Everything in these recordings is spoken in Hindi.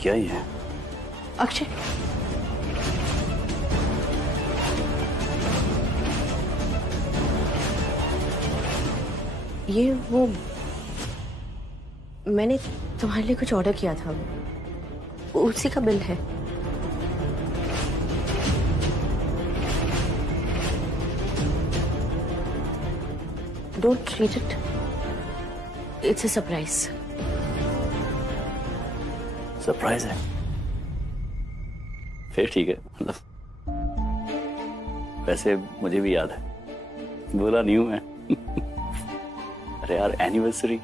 क्या ही है? अक्षय, ये वो मैंने तुम्हारे लिए कुछ ऑर्डर किया था, उसी का बिल है। Don't treat it, it's a surprise. Surprise है? फिर ठीक है। मतलब वैसे मुझे भी याद है, बोला नहीं हूं मैं। अरे यार, एनिवर्सरी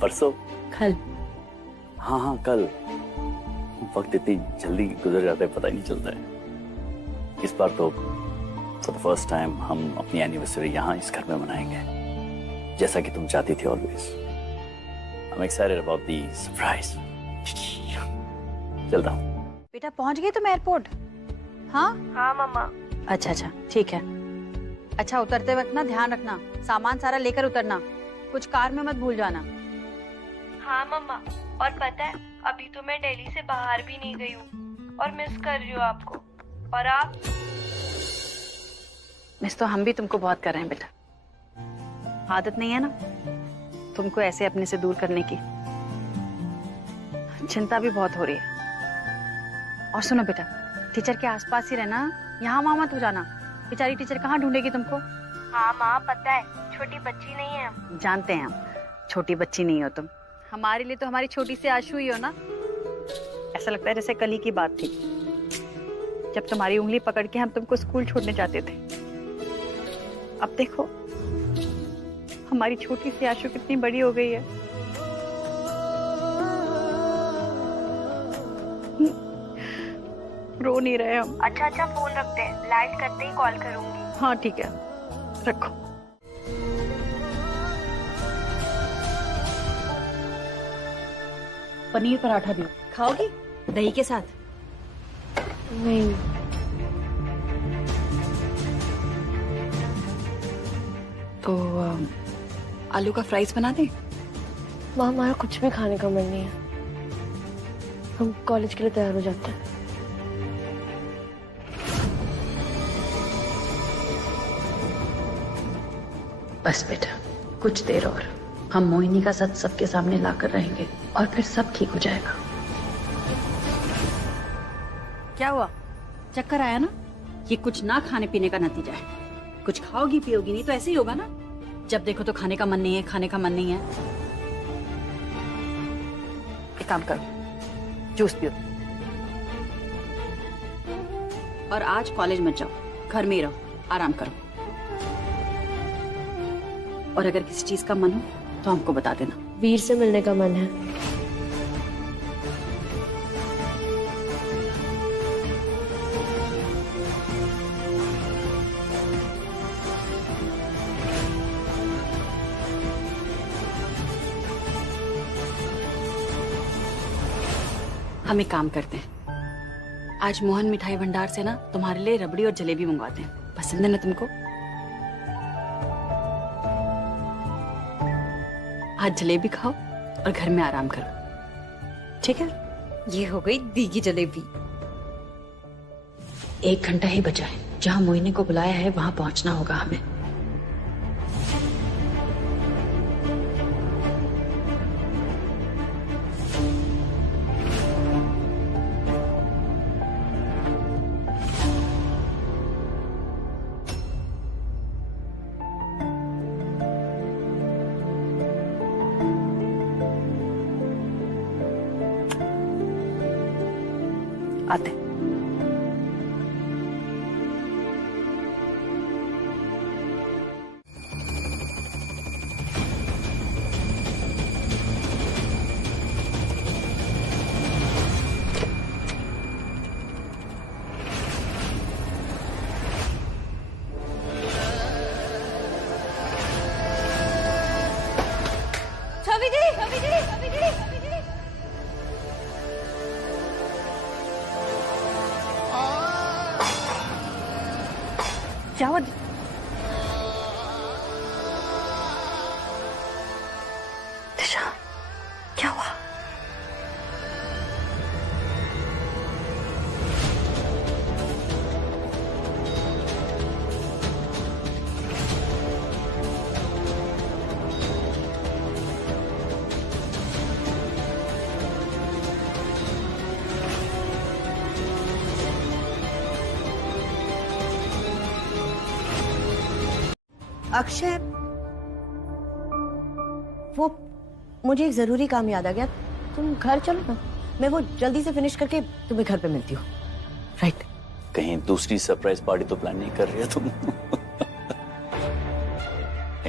परसों। कल? हाँ हाँ, कल। वक्त इतनी जल्दी गुजर जाता है, पता ही नहीं चलता है। इस बार तो फॉर द फर्स्ट टाइम हम अपनी एनिवर्सरी यहाँ इस घर में मनाएंगे, जैसा कि तुम चाहती थी always. I am excited about the surprise. चलता हूँ। बेटा पहुंच गए तुम एयरपोर्ट? हाँ हाँ मम्मा। अच्छा अच्छा, ठीक है। अच्छा, उतरते वक्त ना ध्यान रखना, सामान सारा लेकर उतरना, कुछ कार में मत भूल जाना। हाँ मम्मा, और पता है अभी तो मैं दिल्ली से बाहर भी नहीं गई हूँ और मिस कर रही हूँ आपको। और आप? मिस तो हम भी तुमको बहुत कर रहे हैं बेटा। आदत नहीं है ना तुमको ऐसे अपने से दूर करने की, चिंता भी बहुत हो रही है। और सुनो बेटा, टीचर के आसपास ही रहना, यहाँ वहाँ मत हो जाना, बेचारी टीचर कहाँ ढूंढेगी तुमको। हाँ माँ, पता है छोटी बच्ची नहीं है हम। जानते हैं हम, छोटी बच्ची नहीं हो तुम, हमारे लिए तो हमारी छोटी सी आशु ही हो ना। ऐसा लगता है जैसे कल ही की बात थी जब तुम्हारी उंगली पकड़ के हम तुमको स्कूल छोड़ने जाते थे। अब देखो हमारी छोटी सी आशु कितनी बड़ी हो गई है। रो नहीं रहे हम। अच्छा अच्छा, फोन रखते हैं, लैंड करते ही कॉल करूंगी। हाँ ठीक है, रखो। पनीर पराठा भी खाओगी दही के साथ? नहीं। तो आलू का फ्राइज बना दें? माँ, हमारा कुछ भी खाने का मन नहीं है, हम कॉलेज के लिए तैयार हो जाते हैं। बस बेटा, कुछ देर और हम मोहिनी का सच सबके सामने लाकर रहेंगे और फिर सब ठीक हो जाएगा। क्या हुआ, चक्कर आया ना? ये कुछ ना खाने पीने का नतीजा है। कुछ खाओगी पियोगी नहीं तो ऐसे ही होगा ना, जब देखो तो खाने का मन नहीं है, खाने का मन नहीं है। एक काम करो, जूस पियो और आज कॉलेज मत जाओ, घर में ही रहो, आराम करो। और अगर किसी चीज का मन हो तो हमको बता देना। वीर से मिलने का मन है। हम एक काम करते हैं, आज मोहन मिठाई भंडार से ना तुम्हारे लिए रबड़ी और जलेबी मंगवाते हैं। पसंद है ना तुमको? आज जलेबी खाओ और घर में आराम करो, ठीक है? ये हो गई दीगी जलेबी। 1 घंटा ही बचा है, जहां मोहिनी को बुलाया है वहां पहुंचना होगा हमें। आते। छवि दी, छवि दी, छवि दी, छवि दी। क्या हुआ? दिशा, क्या हुआ? अक्षय, वो मुझे एक जरूरी काम याद आ गया। तुम घर चलो ना, मैं वो जल्दी से फिनिश करके तुम्हें घर पे मिलती हूँ। राइट? कहीं दूसरी सरप्राइज पार्टी तो प्लान नहीं कर रही है तुम?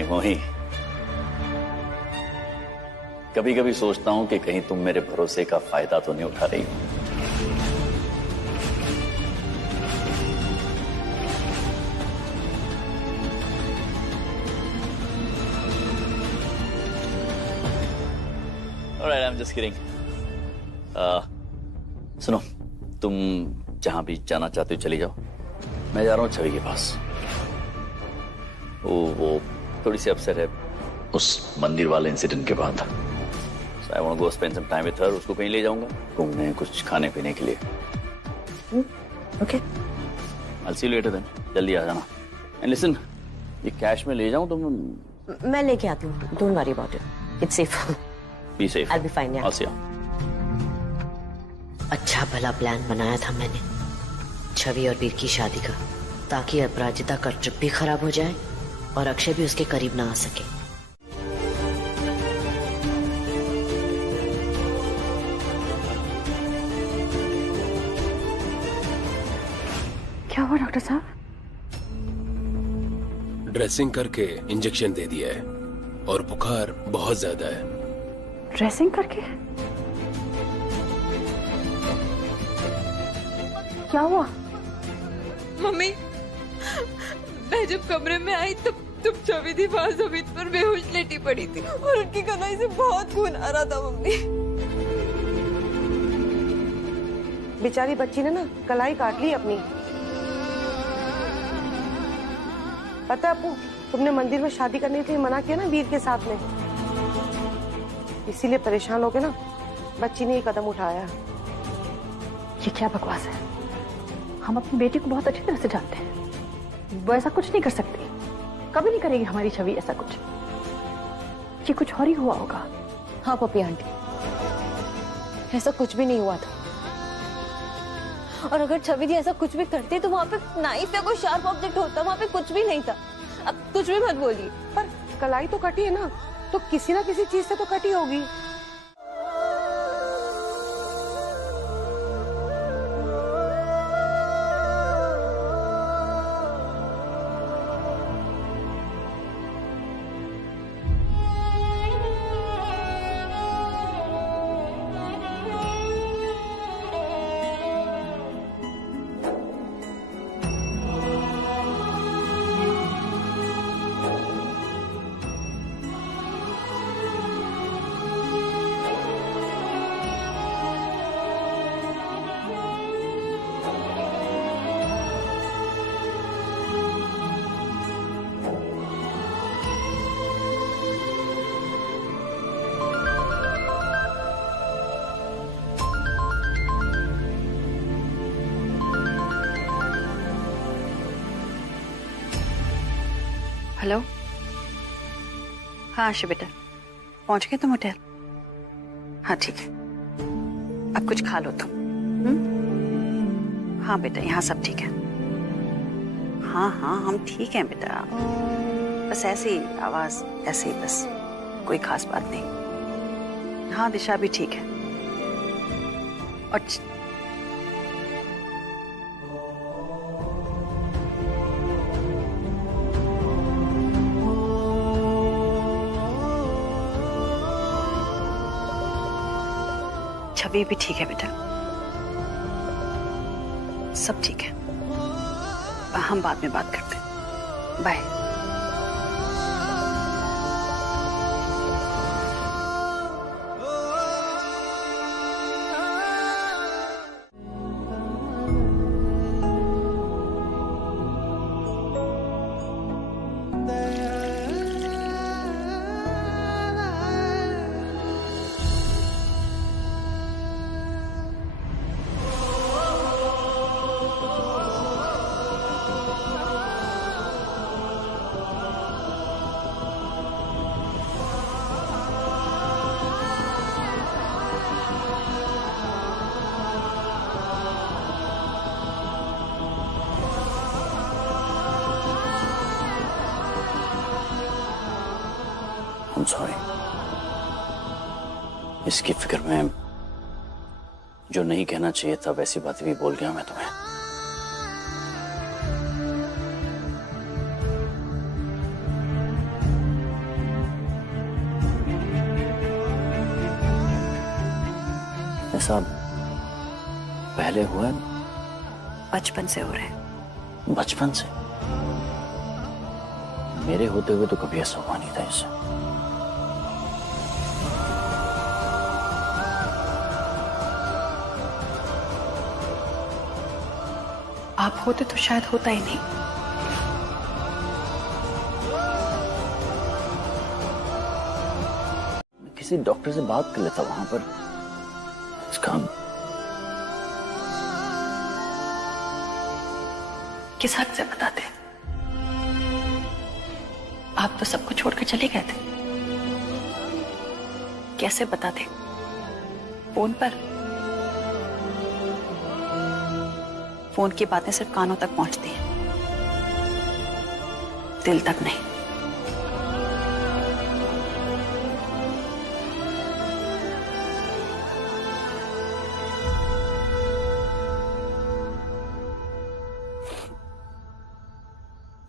मोही, कभी कभी सोचता हूं कि कहीं तुम मेरे भरोसे का फायदा तो नहीं उठा रही हो। Alright, I'm just kidding. सुनो, तुम जहां भी जाना चाहते हो चली जाओ। मैं जा रहा हूँ छवि के पास। वो थोड़ी सी अपसेट है उस मंदिर वाले इंसिडेंट के बाद। So I want to go spend some time with her. उसको कहीं ले जाऊंगा घूमने, कुछ खाने पीने के लिए। Okay. I'll see you later then. जल्दी आ जाना। And listen, ये कैश में ले जाऊं तुम? मैं लेके आती हूँ। Don't worry about it. It's safe. Be safe. I'll be fine. Yeah. I'll see you. अच्छा भला प्लान बनाया था मैंने छवि और वीर की शादी का, ताकि अपराजिता का ट्रिप भी खराब हो जाए और अक्षय भी उसके करीब ना आ सके। क्या हुआ डॉक्टर साहब? ड्रेसिंग करके इंजेक्शन दे दिया है और बुखार बहुत ज्यादा है। ड्रेसिंग करके? क्या हुआ? मम्मी, मैं जब कमरे में आई तब छवि थी वहां जमीन पर बेहोश लेटी पड़ी थी और उनकी कलाई से बहुत खून आ रहा था। मम्मी, बेचारी बच्ची ने ना कलाई काट ली अपनी। पता है आपको, तुमने मंदिर में शादी करने के लिए मना किया ना वीर के साथ में, इसीलिए परेशान होके ना बच्ची ने ये कदम उठाया। ये क्या बकवास है? हम अपनी बेटी को बहुत अच्छी तरह से जानते हैं। वो ऐसा कुछ नहीं कर सकती, कभी नहीं करेगी हमारी छवि ऐसा कुछ। ये कुछ और ही हुआ होगा। हाँ पपी आंटी, ऐसा कुछ भी नहीं हुआ था। और अगर छवि दी ऐसा कुछ भी करती तो वहां पे नाइफ या कोई शार्प ऑब्जेक्ट होता, वहां पे कुछ भी नहीं था। अब कुछ भी मत बोलिए। पर कलाई तो कटी है ना, तो किसी ना किसी चीज से तो कटी होगी। हेलो। हाँ आशु बेटा, पहुंच गए तुम होटल? हाँ ठीक है, अब कुछ खा लो तुम। हाँ बेटा, यहाँ सब ठीक है। हाँ हाँ हम ठीक हैं बेटा, बस ऐसे ही आवाज, ऐसे ही बस, कोई खास बात नहीं। हाँ दिशा भी ठीक है। और छवि भी ठीक है बेटा, सब ठीक है। हम बाद में बात करते हैं। बाय। सॉरी। इसकी फिक्र में जो नहीं कहना चाहिए था वैसी बातें भी बोल गया मैं तुम्हें। ऐसा पहले हुआ है? बचपन से हो रहा है। बचपन से? मेरे होते हुए तो कभी ऐसा हुआ नहीं था इससे। आप होते तो शायद होता ही नहीं। मैं किसी डॉक्टर से बात कर लेता वहां पर। इसका किस हद से बताते? आप तो सबको छोड़कर चले गए थे। कैसे बताते? फोन पर? फोन की बातें सिर्फ कानों तक पहुंचती हैं, दिल तक नहीं।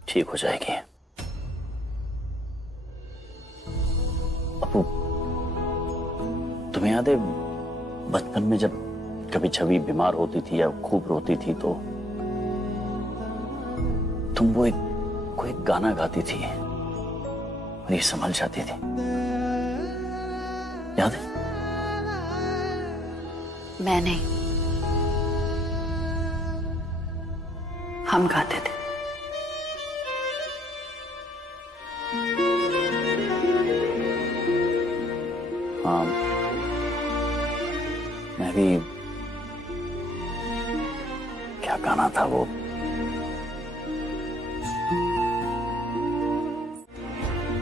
ठीक हो जाएगी। अपू, तुम्हें याद है बचपन में जब कभी छवि बीमार होती थी या खूब रोती थी तो तुम कोई गाना गाती थी और ये संभल जाती थी, याद है? मैं नहीं, हम गाते थे। हाँ, मैं भी। क्या गाना था वो?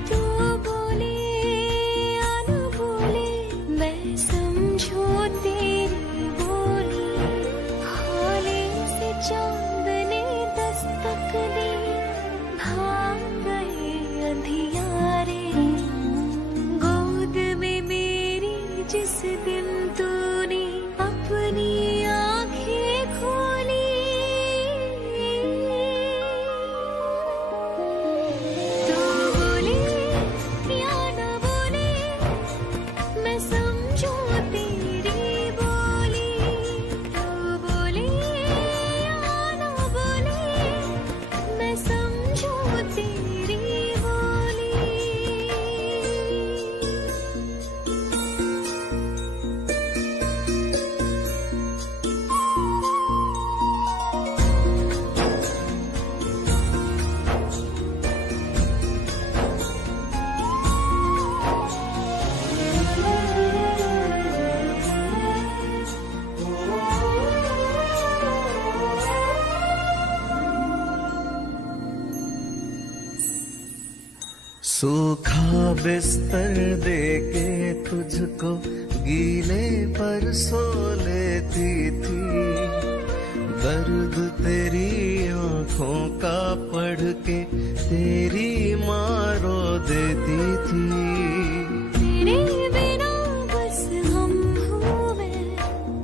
तू बोले या न बोले मैं समझो तेरी बोली, हाले से चांद ने दस्तक दी, भाग गए अंधियारे गोद में मेरी जिस दिन तूने अपनी आंखें खोली। तू बोले या न बोले मैं समझू तेरी बोली, तू बोले या न बोले मैं समझू तेरी बोली। सूखा बिस्तर देके तुझको गीले पर सो लेती थी, दर्द तेरी आंखों का पढ़ के तेरी माँ रो देती थी। तेरे बिना बस हम हुए,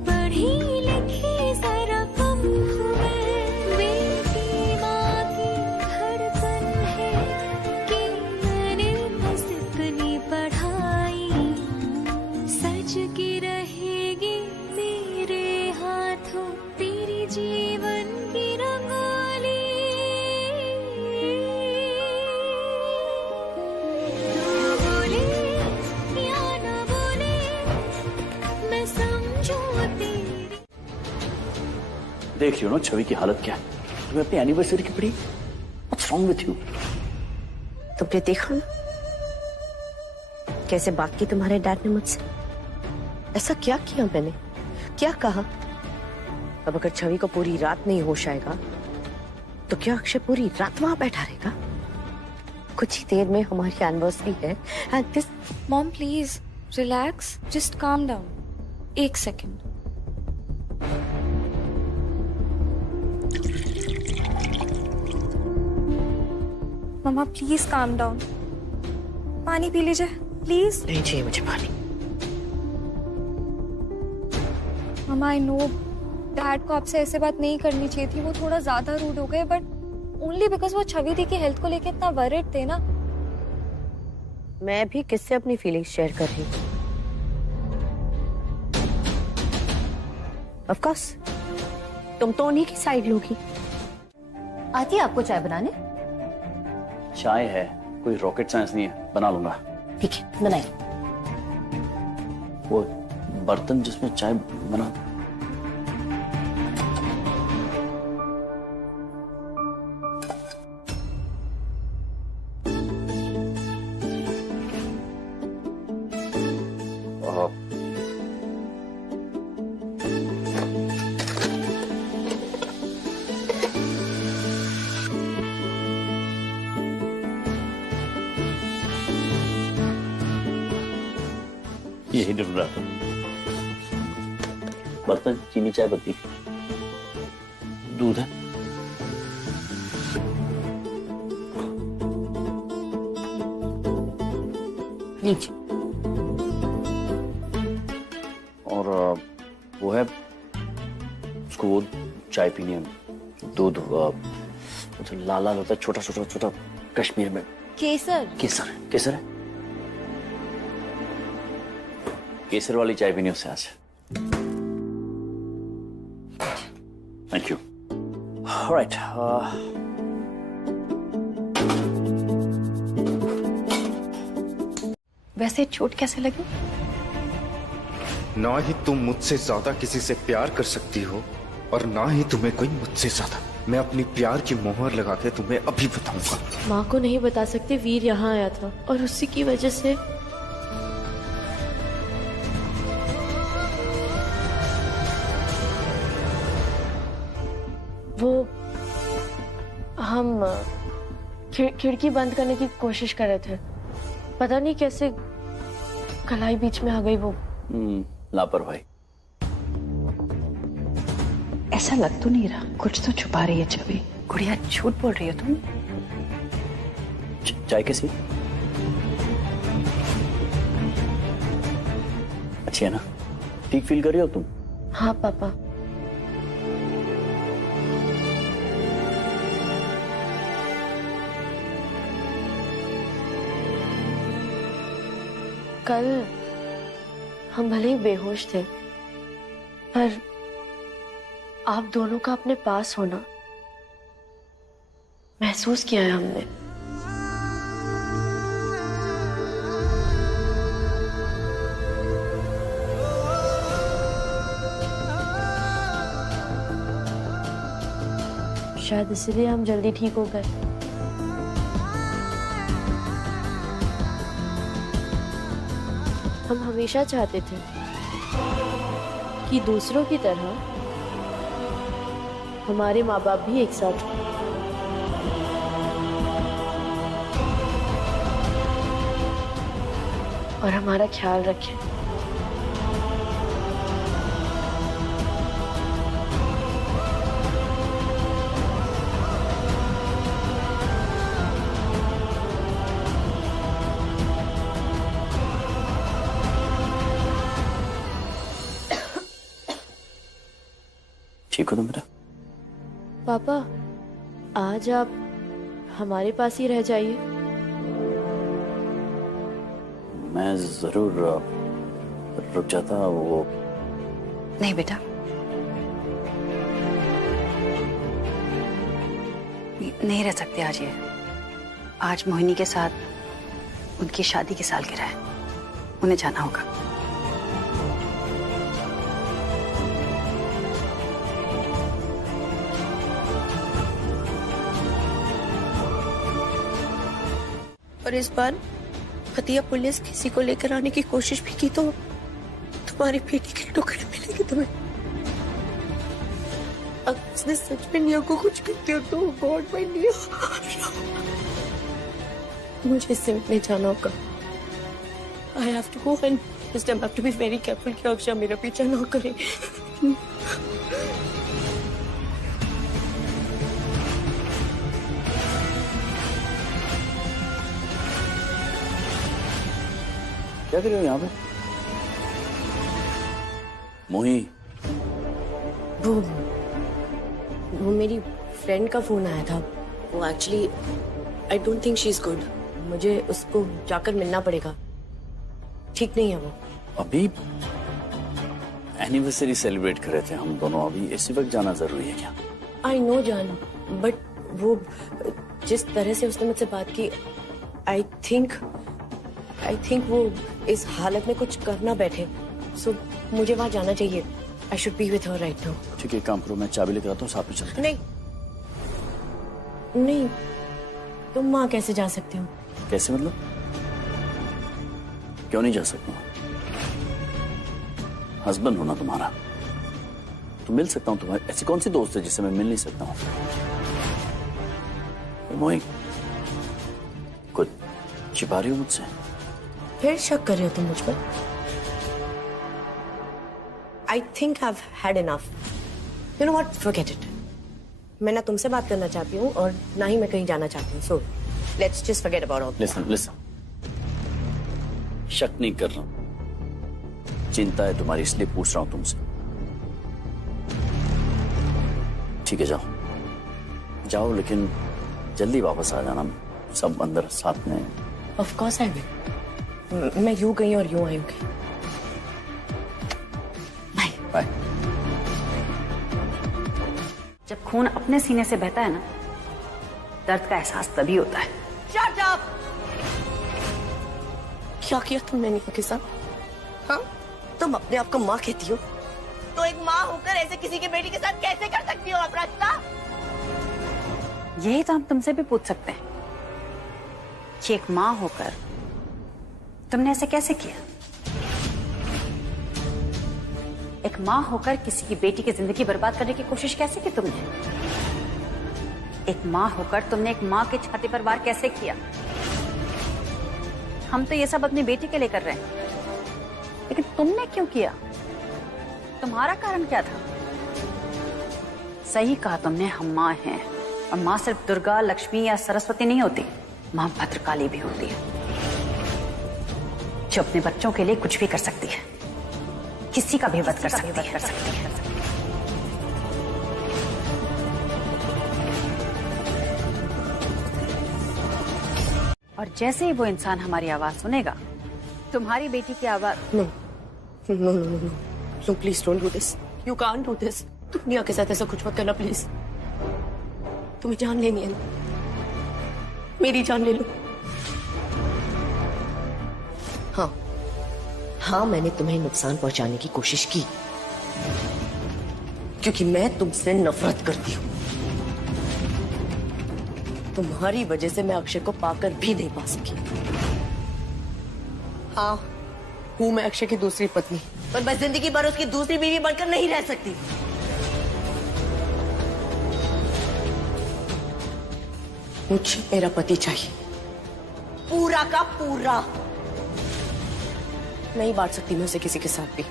पढ़ी लिखी जरा कम हुए, बेटी माँ की धड़कन है कि मैंने बस इतनी पढ़ाई, सच की रहेगी मेरे हाथों तेरी जीवन की रंगोली। तू बोले या न बोले मैं समझू तेरी। देख लियो ना छवि की हालत क्या है। तुम्हें अपनी एनिवर्सरी की पड़ी? What's wrong with you? तुमने देखा ना कैसे बात की तुम्हारे डैड ने मुझसे? ऐसा क्या किया मैंने? क्या कहा? अब अगर छवि को पूरी रात नहीं होश आएगा तो क्या अक्षय पूरी रात वहां बैठा रहेगा? कुछ ही देर में हमारी एनिवर्सरी है and this. Mom please relax, just calm down. एक सेकेंड। मम्मा प्लीज काम डाउन, पानी पी लीजिए। प्लीज। नहीं चाहिए मुझे पानी। मामा आई नो डैड को आपसे ऐसे बात नहीं करनी चाहिए थी, वो थोड़ा ज्यादा रूड हो गए, बट ओनली बिकॉज वो छवि दी की हेल्थ को लेके इतना वरिड थे ना। मैं भी किससे अपनी फीलिंग्स शेयर कर रही हूँ? ऑफ कोर्स तुम तो उन्हीं की साइड लोगी। आती है आपको चाय बनाने? चाय है, कोई रॉकेट साइंस नहीं है, बना लूंगा। ठीक है बनाइए। वो बर्तन जिसमें चाय बना। यही ढूंढ रहा था। बर्तन, चीनी, चाय पत्ती, दूध है। लीजिए। और वो है, उसको वो चाय पीनी है। दूध जो लाल लाल होता है, छोटा छोटा छोटा, कश्मीर में केसर। केसर है, केसर है। केसर वाली चाय पीनी उससे आज। Thank you. ऑलराइट। वैसे चोट कैसे लगी? ना ही तुम मुझसे ज्यादा किसी से प्यार कर सकती हो और ना ही तुम्हें कोई मुझसे ज्यादा। मैं अपनी प्यार की मोहर लगा के तुम्हें अभी बताऊंगा। माँ को नहीं बता सकते, वीर यहाँ आया था और उसी की वजह से वो हम खिड़की बंद करने की कोशिश कर रहे थे। पता नहीं कैसे कलाई बीच में आ गई। वो लापरवाही। ऐसा लग तो नहीं रहा, कुछ तो छुपा रही है छवि। गुड़िया झूठ बोल रही हो तुम। चाय कैसी? अच्छी है ना? ठीक फील कर रही हो तुम? हाँ पापा। कल हम भले ही बेहोश थे, पर आप दोनों का अपने पास होना महसूस किया है हमने। शायद इसलिए हम जल्दी ठीक हो गए। हम हमेशा चाहते थे कि दूसरों की तरह हमारे माँ बाप भी एक साथ हों। और हमारा ख्याल रखें। ठीक हो तुम बेटा? पापा आज आप हमारे पास ही रह जाइए। मैं जरूर रुक जाता। वो नहीं बेटा, नहीं रह सकते आज ये। आज मोहिनी के साथ उनकी शादी की सालगिरह है, उन्हें जाना होगा। और इस बार हतिया पुलिस किसी को लेकर आने की कोशिश भी की तो तुम्हारी बेटी के टुकड़े मिलेंगे तुम्हें। अगर उसने सच में निया को कुछ करते हो तो गॉड माय निया। मुझे इससे मिलने जाना होगा। I have to go and this time I have to be very careful कि अक्षय मेरा पीछा ना करे। क्या कर रहे हो यहाँ पे? मोही, वो मेरी फ्रेंड का फोन आया था। वो actually I don't think she is good. मुझे उसको जाकर मिलना पड़ेगा। ठीक नहीं है वो। अभी एनिवर्सरी सेलिब्रेट कर रहे थे हम दोनों, अभी इसी वक्त जाना जरूरी है क्या? आई नो जान, बट वो जिस तरह से उसने मुझसे बात की, आई थिंक वो इस हालत में कुछ करना बैठे। सो मुझे वहां जाना चाहिए। I should be with her right now. ठीक है, काम करो, मैं चाबी लेकर आता हूँ, साथ में चलते हैं। नहीं, तुम वहां कैसे जा सकते हो? कैसे मतलब? क्यों नहीं जा सकता? हस्बैंड हो ना तुम्हारा, तो मिल सकता हूँ तुम्हारी। ऐसी कौन सी दोस्त है जिससे मैं मिल नहीं सकता हूँ? मोहित, कुछ छिपा रही हो मुझसे? फिर शक कर रहे हो तुम मुझ पर? I think I have had enough. You know what, forget it. मैं ना तुमसे बात करना चाहती हूँ और ना ही मैं कहीं जाना चाहती हूँ। So let's just forget about all. Listen, शक नहीं कर रहा हूँ, चिंता है तुम्हारी, इसलिए पूछ रहा हूँ तुमसे। ठीक है, जाओ, लेकिन जल्दी वापस आ जाना। सब अंदर साथ में। Of course I will. मैं यूं गई और यूं आई हूँ। Bye bye. जब खून अपने सीने से बहता है ना, दर्द का एहसास तभी होता है। Shut up! क्या किया तुमने नीका के साथ? हाँ, तुम अपने आप को माँ कहती हो, तो एक माँ होकर ऐसे किसी की बेटी के साथ कैसे कर सकती हो अपराजिता? यही तो हम तुमसे भी पूछ सकते हैं कि एक माँ होकर तुमने ऐसे कैसे किया? एक माँ होकर किसी की बेटी की जिंदगी बर्बाद करने की कोशिश कैसे की तुमने? एक माँ होकर तुमने एक माँ की छाती पर वार कैसे किया? हम तो ये सब अपनी बेटी के लिए कर रहे हैं, लेकिन तुमने क्यों किया? तुम्हारा कारण क्या था? सही कहा तुमने, हम माँ हैं, और माँ सिर्फ दुर्गा, लक्ष्मी या सरस्वती नहीं होती, माँ भद्रकाली भी होती है, जो अपने बच्चों के लिए कुछ भी कर सकती है, किसी का भी वध कर सकती है। और जैसे ही वो इंसान हमारी आवाज सुनेगा, तुम्हारी बेटी की आवाज। No, please don't do this. You can't do this. दुनिया के साथ ऐसा कुछ मत करना प्लीज। तुम्हें जान लेनी है, मेरी जान ले लो। हाँ, मैंने तुम्हें नुकसान पहुंचाने की कोशिश की, क्योंकि मैं तुमसे नफरत करती हूँ। तुम्हारी वजह से मैं अक्षय को पाकर भी नहीं पा सकी। हाँ, हूं मैं अक्षय की दूसरी पत्नी, पर मैं जिंदगी भर उसकी दूसरी बीवी बनकर नहीं रह सकती। मुझे मेरा पति चाहिए, पूरा का पूरा। नहीं बांट सकती मैं उसे किसी के साथ भी।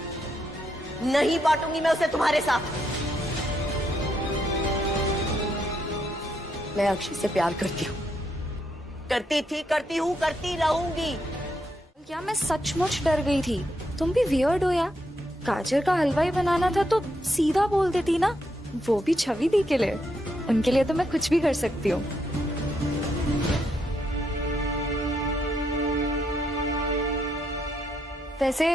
नहीं बांटूंगी मैं उसे तुम्हारे साथ। मैं अक्षय से प्यार करती हूँ, करती थी, करती हूँ, करती रहूंगी। क्या मैं सचमुच डर गई थी? तुम भी वियर्ड हो यार। गाजर का हलवा ही बनाना था तो सीधा बोल देती ना, वो भी छवि दी के लिए। उनके लिए तो मैं कुछ भी कर सकती हूँ। वैसे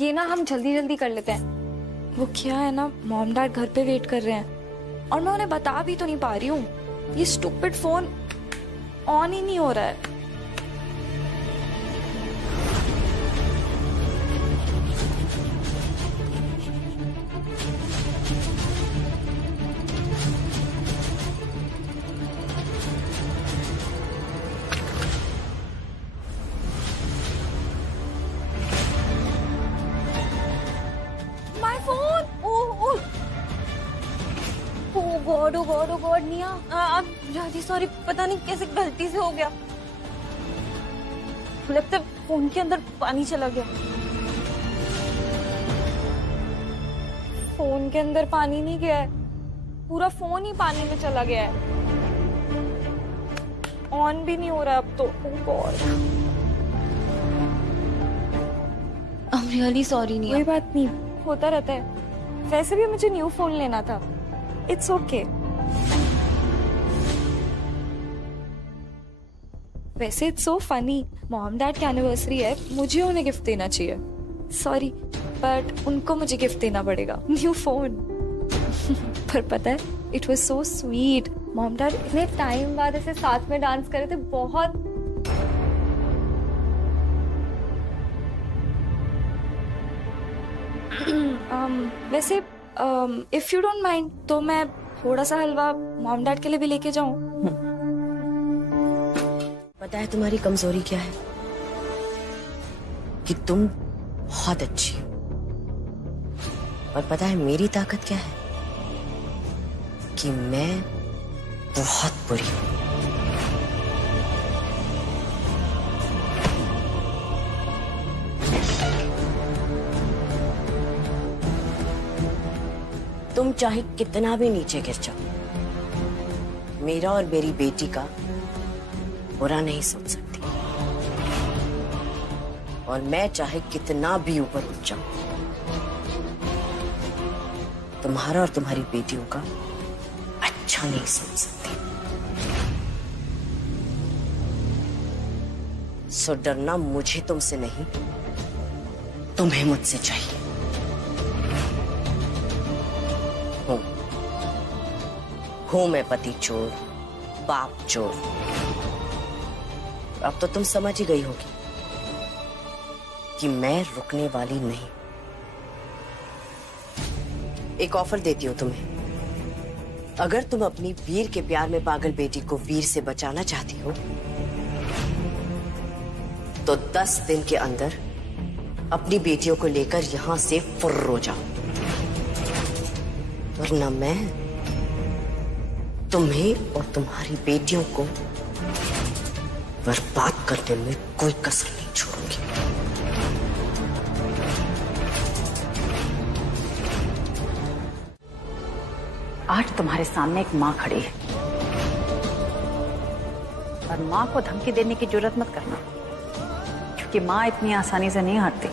ये ना हम जल्दी जल्दी कर लेते हैं। वो क्या है ना, मॉम डैड घर पे वेट कर रहे हैं और मैं उन्हें बता भी तो नहीं पा रही हूँ। ये स्टूपिड फोन ऑन ही नहीं हो रहा है। ओ गॉड निया, आप जल्दी, सॉरी, पता नहीं कैसे गलती से हो गया। लगता है फोन के अंदर पानी चला गया। फोन के अंदर पानी नहीं गया है, पूरा फोन ही पानी में चला गया है। ऑन भी नहीं हो रहा अब तो। ओ गॉड, रियली सॉरी निया। कोई बात नहीं, होता रहता है। वैसे भी मुझे न्यू फोन लेना था। It's okay. वैसे it's so funny, mom dad की एनिवर्सरी है, मुझे उन्हें गिफ्ट देना चाहिए। सॉरी, बट उनको मुझे गिफ्ट देना पड़ेगा, न्यू फोन। पर पता है, it was so sweet. Mom dad इतने टाइम बाद ऐसे साथ में डांस कर रहे थे, बहुत। वैसे इफ यू डोंट माइंड तो मैं थोड़ा सा हलवा मॉम डैड के लिए भी लेके जाऊं। पता है तुम्हारी कमजोरी क्या है? कि तुम बहुत अच्छी हो। और पता है मेरी ताकत क्या है? कि मैं बहुत बुरी हूं। तुम चाहे कितना भी नीचे गिर जाओ, मेरा और मेरी बेटी का बुरा नहीं सोच सकती। और मैं चाहे कितना भी ऊपर उठ जाऊं, तुम्हारा और तुम्हारी बेटियों का अच्छा नहीं सोच सकती। सो डरना मुझे तुमसे नहीं, तुम्हें मुझसे चाहिए। हूं मैं पति चोर, बाप चोर। अब तो तुम समझ ही गई होगी कि मैं रुकने वाली नहीं। एक ऑफर देती हूं तुम्हें। अगर तुम अपनी वीर के प्यार में पागल बेटी को वीर से बचाना चाहती हो, तो 10 दिन के अंदर अपनी बेटियों को लेकर यहां से फुर्र हो जाओ, वरना मैं तुम्हें और तुम्हारी बेटियों को बर्बाद करने में कोई कसर नहीं छोड़ूंगी। आज तुम्हारे सामने एक माँ खड़ी है, और माँ को धमकी देने की जरूरत मत करना, क्योंकि माँ इतनी आसानी से नहीं हारती।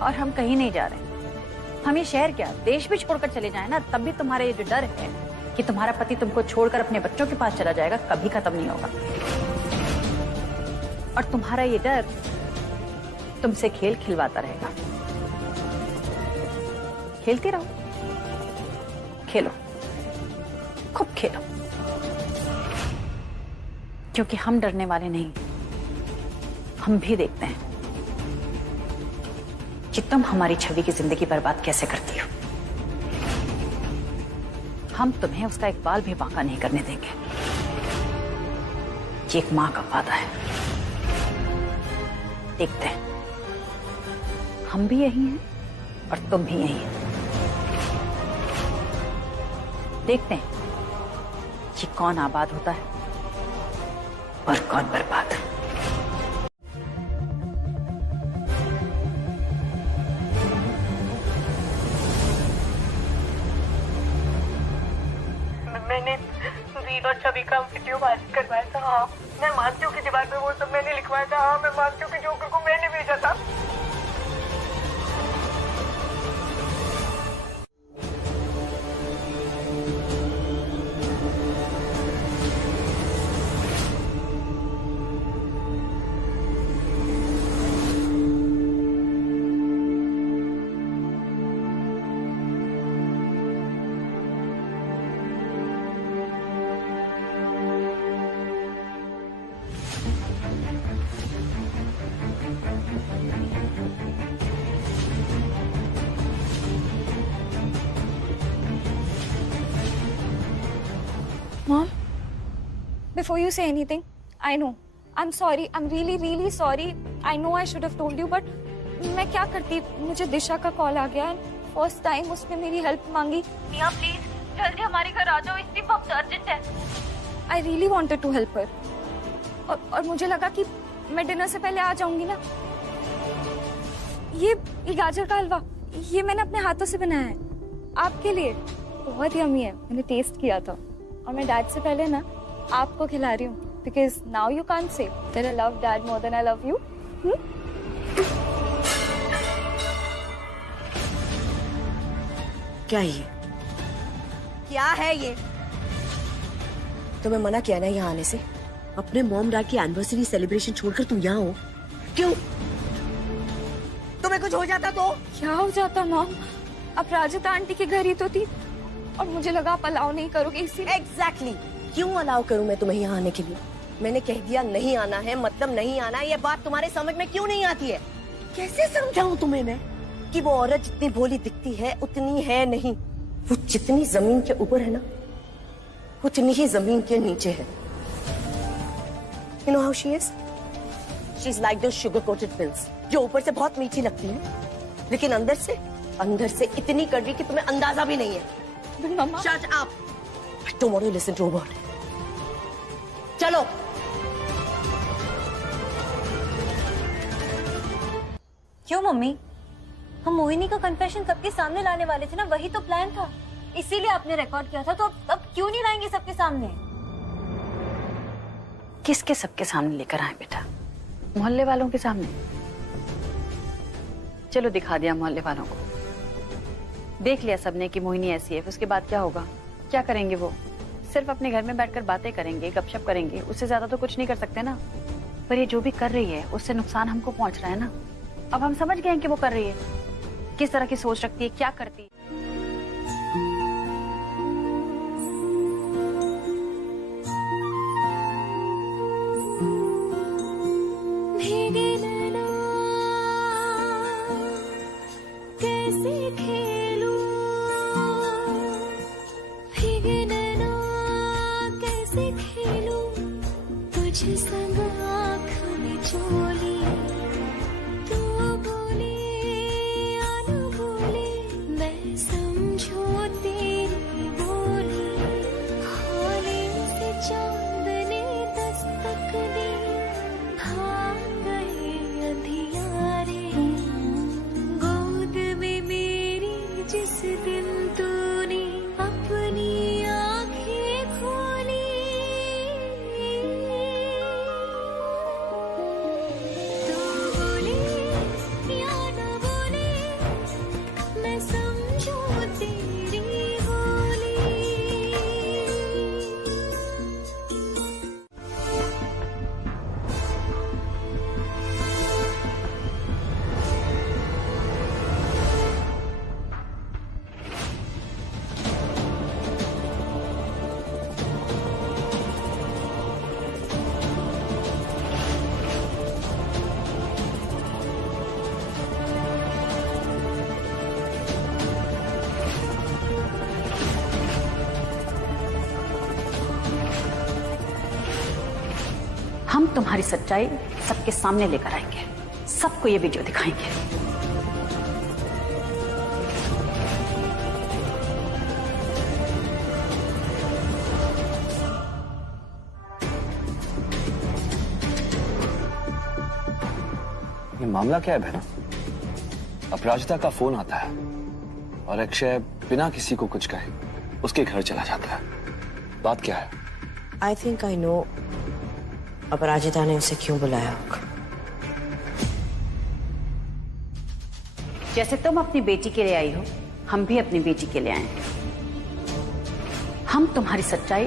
और हम कहीं नहीं जा रहे। हम ये शहर क्या, देश भी छोड़कर चले जाए ना, तब भी तुम्हारा ये जो डर है कि तुम्हारा पति तुमको छोड़कर अपने बच्चों के पास चला जाएगा, कभी खत्म नहीं होगा। और तुम्हारा ये डर तुमसे खेल खिलवाता रहेगा। खेलती रहो, खेलो, खूब खेलो, क्योंकि हम डरने वाले नहीं। हम भी देखते हैं कि तुम हमारी छवि की जिंदगी बर्बाद कैसे करती हो। हम तुम्हें उसका एक बाल भी बांका नहीं करने देंगे। ये एक मां का वादा है। देखते हैं, हम भी यही हैं और तुम भी यही हैं। देखते हैं कि कौन आबाद होता है और कौन बर्बाद। मैंने वीर और छवि का वीडियो वायरल करवाया था। हाँ, मैं मानती हूँ कि दीवार पे वो सब मैंने लिखवाया था। हाँ, मैं मानती हूँ कि जोकर को मैंने भेजा था। Mom, before you say anything, I know, I'm sorry, I'm really, really sorry. I know I should have told you, but मैं क्या करती? मुझे दिशा का कॉल आ गया। फर्स्ट टाइम उसने मेरी हेल्प मांगी। निया प्लीज जल्दी हमारे घर आ जाओ, इतनी बहुत अर्जेंट है। I really wanted to help her. और मुझे लगा कि मैं डिनर से पहले आ जाऊंगी ना। ये गाजर का हलवा, ये मैंने अपने हाथों से बनाया है आपके लिए। बहुत यम्मी है, मैंने टेस्ट किया था। और मैं डैड से पहले ना आपको खिला रही हूँ, because now you can't say that I love dad more than I love you. क्या ये? क्या है ये? तुम्हें मना किया ना यहाँ आने से? अपने मॉम डैड की एनिवर्सरी सेलिब्रेशन छोड़कर तुम यहाँ हो क्यों? तुम्हें कुछ हो जाता तो? क्या हो जाता मॉम? अपराजिता आंटी के घर ही तो थी और मुझे लगा आप अलाउ नहीं करोगे इसीलिए। एग्जैक्टली क्यों अलाउ करूं मैं तुम्हें यहाँ आने के लिए? मैंने कह दिया नहीं आना है मतलब नहीं आना। ये बात तुम्हारे समझ में क्यों नहीं आती है? कैसे समझाऊं तुम्हें मैं कि वो औरत जितनी भोली दिखती है उतनी है नहीं। वो जितनी जमीन के ऊपर है ना उतनी ही जमीन के नीचे है। You know how she is? She's like those sugar-coated pills जो ऊपर से बहुत मीठी लगती है लेकिन अंदर से इतनी कड़वी कि तुम्हें अंदाजा भी नहीं है। मम्मा Shut up! I don't want to listen to a word. चलो। क्यों मम्मी? हम मोहिनी का कन्फेशन सबके सामने लाने वाले थे ना, वही तो प्लान था, इसीलिए आपने रिकॉर्ड किया था। तो अब क्यों नहीं लाएंगे सबके सामने? किसके सबके सामने लेकर आए बेटा? मोहल्ले वालों के सामने? चलो दिखा दिया मोहल्ले वालों को, देख लिया सबने कि मोहिनी ऐसी है। उसके बाद क्या होगा? क्या करेंगे वो? सिर्फ अपने घर में बैठकर बातें करेंगे, गपशप करेंगे, उससे ज्यादा तो कुछ नहीं कर सकते ना। पर ये जो भी कर रही है उससे नुकसान हमको पहुंच रहा है ना। अब हम समझ गए हैं कि वो कर रही है, किस तरह की सोच रखती है, क्या करती है। हम तुम्हारी सच्चाई सबके सामने लेकर आएंगे, सबको ये वीडियो दिखाएंगे। ये मामला क्या है बहना? अपराजिता का फोन आता है और अक्षय बिना किसी को कुछ कहे उसके घर चला जाता है। बात क्या है? I think I know अपराजिता ने उसे क्यों बुलाया होगा। जैसे तुम अपनी बेटी के लिए आई हो, हम भी अपनी बेटी के लिए आए हैं। हम तुम्हारी सच्चाई,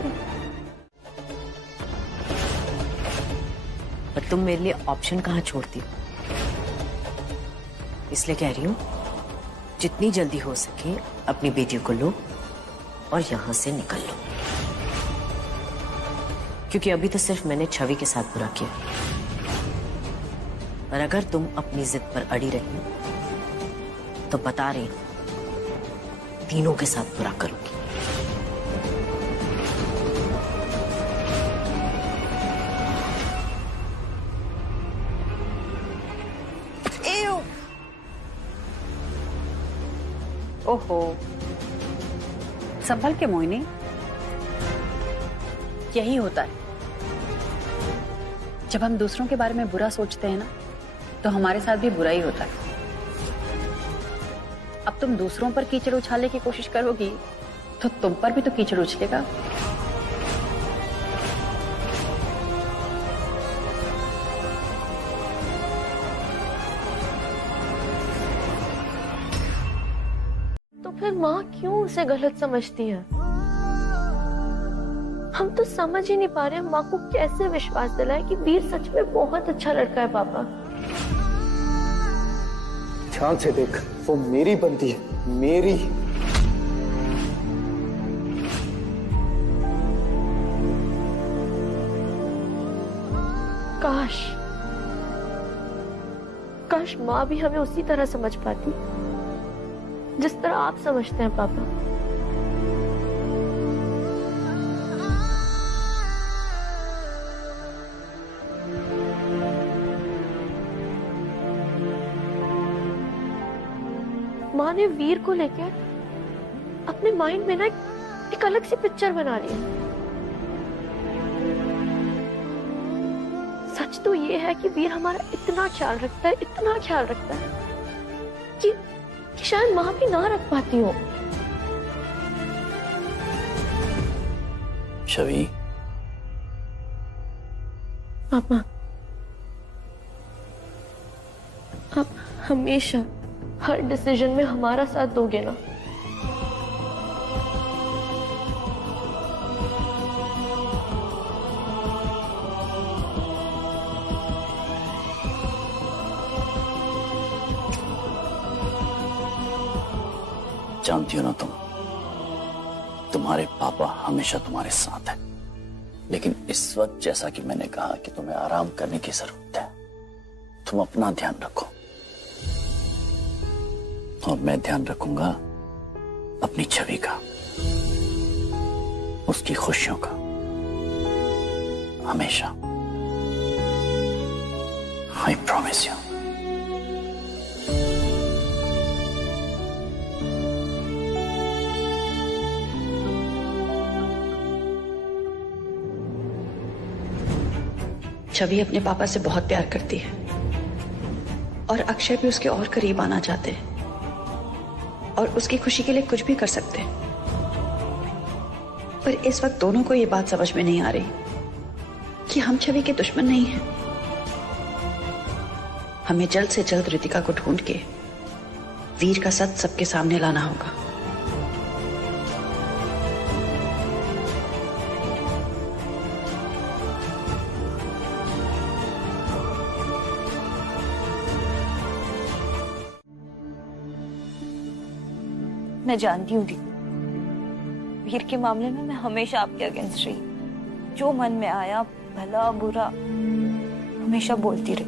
पर तुम मेरे लिए ऑप्शन कहाँ छोड़ती हो? इसलिए कह रही हूँ जितनी जल्दी हो सके अपनी बेटियों को लो और यहां से निकल लो, क्योंकि अभी तो सिर्फ मैंने छवि के साथ बुरा किया, और अगर तुम अपनी जिद पर अड़ी रही तो बता रही तीनों के साथ बुरा करूंगी। ओहो, संभल के मोहिनी, यही होता है जब हम दूसरों के बारे में बुरा सोचते हैं ना, तो हमारे साथ भी बुरा ही होता है। अब तुम दूसरों पर कीचड़ उछालने की कोशिश करोगी तो तुम पर भी तो कीचड़ उछलेगा। फिर माँ क्यों उसे गलत समझती है? हम तो समझ ही नहीं पा रहे माँ को कैसे विश्वास दिलाए कि वीर सच में बहुत अच्छा लड़का है पापा। ध्यान से देख, वो मेरी बनती है, मेरी। काश माँ भी हमें उसी तरह समझ पाती जिस तरह आप समझते हैं पापा। माँ ने वीर को लेकर अपने माइंड में ना एक अलग सी पिक्चर बना ली। सच तो ये है कि वीर हमारा इतना ख्याल रखता है, इतना ख्याल रखता है कि शायद माँ भी ना रख पाती हो। छवि, पापा आप हमेशा हर डिसीजन में हमारा साथ दोगे ना? जानती हो ना तुम्हारे पापा हमेशा तुम्हारे साथ है, लेकिन इस वक्त जैसा कि मैंने कहा कि तुम्हें आराम करने की जरूरत है, तुम अपना ध्यान रखो और मैं ध्यान रखूंगा अपनी छवि का, उसकी खुशियों का, हमेशा। I promise you. छवि अपने पापा से बहुत प्यार करती है और अक्षय भी उसके और करीब आना चाहते हैं और उसकी खुशी के लिए कुछ भी कर सकते हैं। पर इस वक्त दोनों को ये बात समझ में नहीं आ रही कि हम छवि के दुश्मन नहीं हैं। हमें जल्द से जल्द रितिका को ढूंढ के वीर का सच सबके सामने लाना होगा। मैं जानती हूँ दीदी, वीर के मामले में मैं हमेशा आपके अगेंस्ट रही, जो मन में आया भला बुरा हमेशा बोलती रही।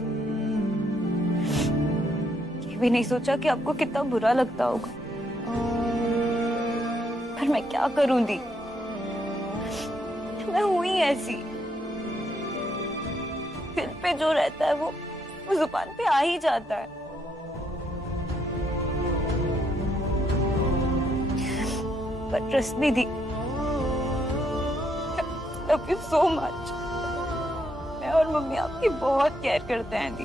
ये भी नहीं सोचा कि आपको कितना बुरा लगता होगा, पर मैं क्या करूं दी, मैं हूं ही ऐसी। दिल पे जो रहता है वो जुबान पे आ ही जाता है। But trust me, the, love you so much. मैं और मम्मी आपकी बहुत केयर करते हैं दी।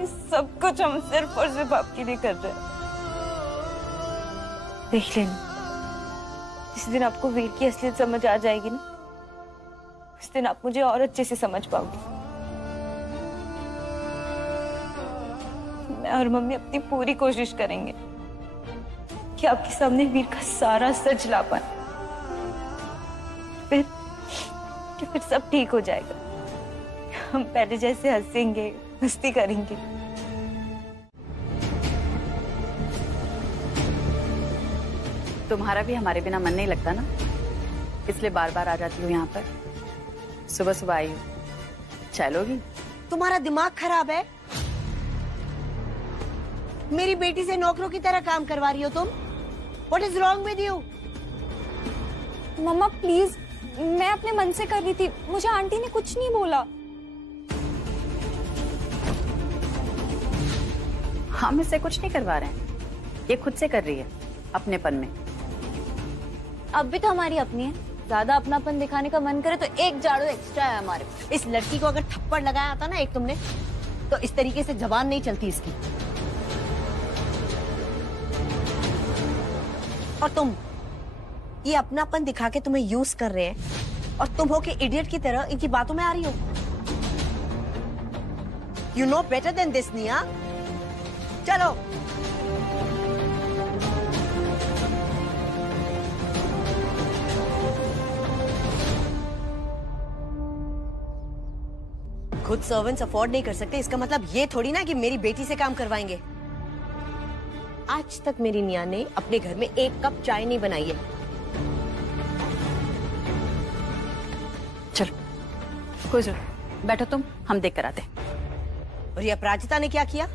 ये सब कुछ हम सिर्फ और सिर्फ आपके लिए कर रहे हैं। देख लेना, जिस दिन आपको वीर की असलियत समझ आ जाएगी ना, उस दिन आप मुझे और अच्छे से समझ पाओगे। मैं और मम्मी अपनी पूरी कोशिश करेंगे कि आपके सामने वीर का सारा सच ला पाए, फिर सब ठीक हो जाएगा। हम पहले जैसे हंसेंगे, मस्ती करेंगे। तुम्हारा भी हमारे बिना मन नहीं लगता ना, इसलिए बार बार आ जाती हूँ यहाँ पर। सुबह सुबह आई हूँ, चाय लोगी? तुम्हारा दिमाग खराब है? मेरी बेटी से नौकरों की तरह काम करवा रही हो तुम? What is wrong with you? मम्मा प्लीज, मैं अपने मन से कर रही थी, मुझे आंटी ने कुछ नहीं बोला। हम इससे कुछ नहीं करवा रहे हैं, ये खुद से कर रही है अपनेपन में। अब भी तो हमारी अपनी है, ज्यादा अपनापन दिखाने का मन करे तो एक झाड़ू एक्स्ट्रा है हमारे। इस लड़की को अगर थप्पड़ लगाया था ना एक तुमने, तो इस तरीके से जबान नहीं चलती इसकी। और तुम ये अपनापन दिखा के तुम्हें यूज कर रहे हैं और तुम हो के इडियट की तरह इनकी बातों में आ रही हो। You know better than this निया। चलो खुद सर्वेंट्स अफोर्ड नहीं कर सकते इसका मतलब ये थोड़ी ना कि मेरी बेटी से काम करवाएंगे। आज तक मेरी निया ने अपने घर में एक कप चाय नहीं बनाई है। चलो कोई जरूरत, बैठो तुम, हम देख कर आते। और ये अपराजिता ने क्या किया?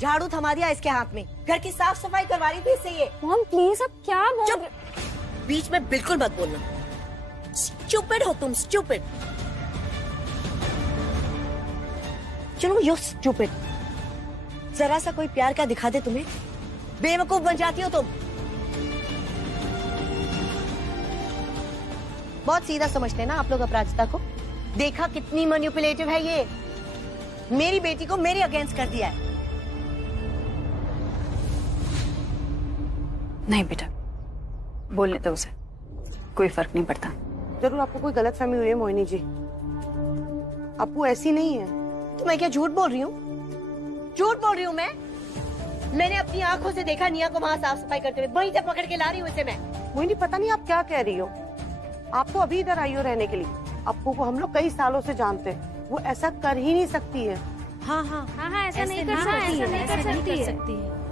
झाड़ू थमा दिया इसके हाथ में, घर की साफ सफाई करवा रही थी इससे ये। मॉम प्लीज अब क्या बोल चुप, बीच में बिल्कुल मत बोलना। स्टूपिड हो तुम, स्टूपिड। चलो यू स्टूपिड। जरा सा कोई प्यार का दिखा दे तुम्हें, बेवकूफ बन जाती हो तुम। बहुत सीधा समझते हैं ना आप लोग अपराजिता को। देखा कितनी मैनिपुलेटिव है ये, मेरी बेटी को मेरे अगेंस्ट कर दिया है। नहीं बेटा, बोलने दो उसे, कोई फर्क नहीं पड़ता। जरूर आपको कोई गलतफहमी हुई है मोहिनी जी, अप्पू ऐसी नहीं है। तो मैं क्या झूठ बोल रही हूँ? झूठ बोल रही हूँ मैंने अपनी आंखों से देखा निया को वहाँ साफ सफाई करते हुए, वहीं से पकड़ के ला रही हूँ इसे मैं। मोहिनी पता नहीं आप क्या कह रही हो। आप तो अभी इधर आई हो रहने के लिए, अप्पू को हम लोग कई सालों से जानते हैं, वो ऐसा कर ही नहीं सकती है। हाँ हाँ हाँ ऐसा नहीं कर सकती है।